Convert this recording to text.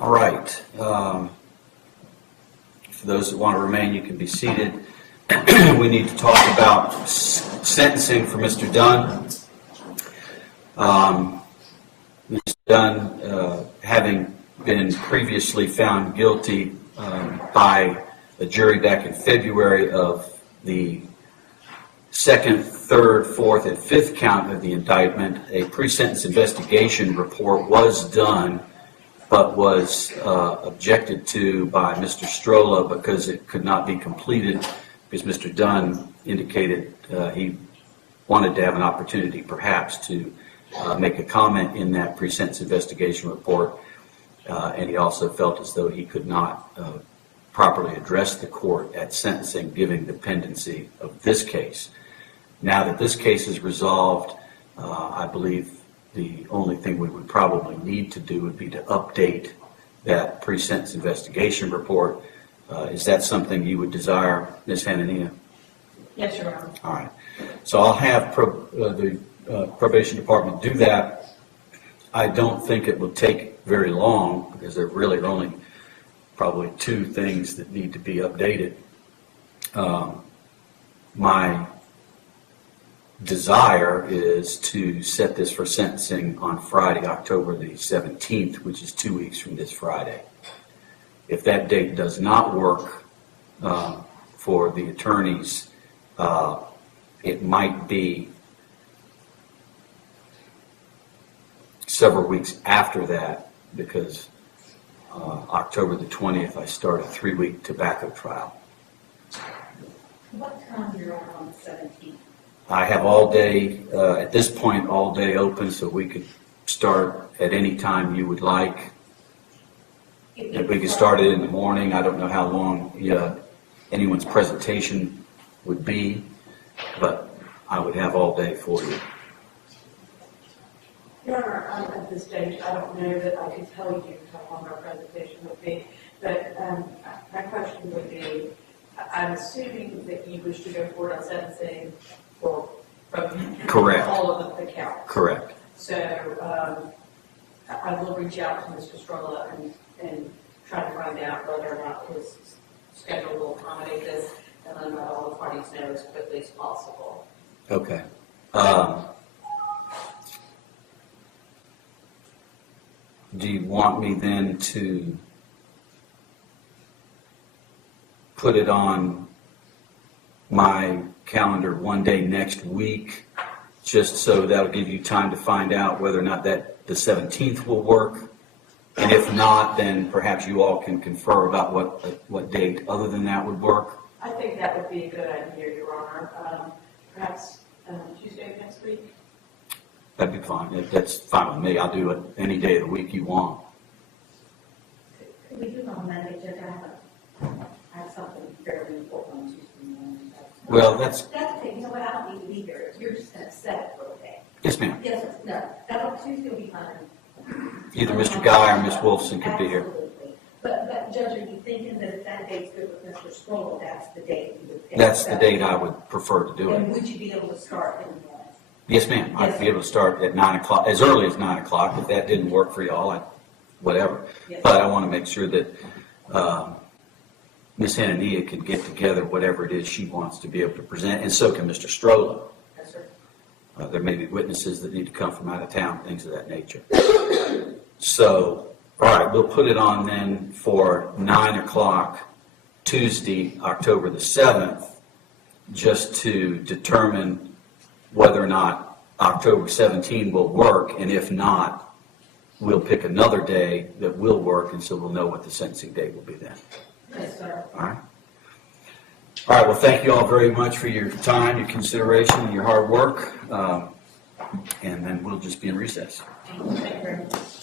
All right. For those that want to remain, you can be seated. We need to talk about sentencing for Mr. Dunn. Mr. Dunn, having been previously found guilty by a jury back in February of the second, third, fourth, and fifth count of the indictment, a pre-sentence investigation report was done, but was objected to by Mr. Strolla because it could not be completed, because Mr. Dunn indicated he wanted to have an opportunity perhaps to make a comment in that pre-sentence investigation report, and he also felt as though he could not properly address the court at sentencing, given the pendency of this case. Now that this case is resolved, I believe the only thing we would probably need to do would be to update that pre-sentence investigation report. Is that something you would desire, Ms. Hanania? Yes, Your Honor. All right. So I'll have the probation department do that. I don't think it will take very long, because there really are only probably two things that need to be updated. My desire is to set this for sentencing on Friday, October the 17th, which is 2 weeks from this Friday. If that date does not work for the attorneys, it might be several weeks after that, because October the 20th, I start a 3-week tobacco trial. What time you're on the 17th? I have all day, at this point, all day open, so we could start at any time you would like. If we could start it in the morning, I don't know how long anyone's presentation would be, but I would have all day for you. Your Honor, at this stage, I don't know that I could tell you how long our presentation would be, but my question would be, I'm assuming that you wish to go forward on sentencing from Correct. all of the counts. Correct. So I will reach out to Mr. Strolla and try to find out whether or not his schedule will accommodate this, and then let all the parties know as quickly as possible. Okay. Do you want me then to put it on my calendar one day next week, just so that'll give you time to find out whether or not that the 17th will work? And if not, then perhaps you all can confer about what date other than that would work? I think that would be a good idea, Your Honor. Perhaps Tuesday of next week? That'd be fine. That's fine with me. I'll do it any day of the week you want. Could we do it on Monday, Judge? I have something fairly important on Tuesday morning. Well, that's okay. You know what? I don't need to be there. You're just going to set it for the day. Yes, ma'am. Yes, sir. No. That'll Tuesday will be fine. Either Mr. Guy or Ms. Wolfson could be here. Absolutely. But Judge, are you thinking that if that date's good with Mr. Stroll, that's the date you would pick? That's the date I would prefer to do And it. would you be able to start in the morning? Yes, ma'am. I'd be able to start at 9 o'clock, as early as 9 o'clock. If that didn't work for y'all, whatever. Yes. But I want to make sure that Ms. Hanania can get together whatever it is she wants to be able to present, and so can Mr. Strolla. Yes, sir. There may be witnesses that need to come from out of town, things of that nature. So, all right, we'll put it on then for 9 o'clock Tuesday, October the 7th, just to determine whether or not October 17 will work, and if not, we'll pick another day that will work, and so we'll know what the sentencing date will be then. Yes, sir. All right? All right, well, thank you all very much for your time, your consideration, and your hard work, and then we'll just be in recess. Thank you very much.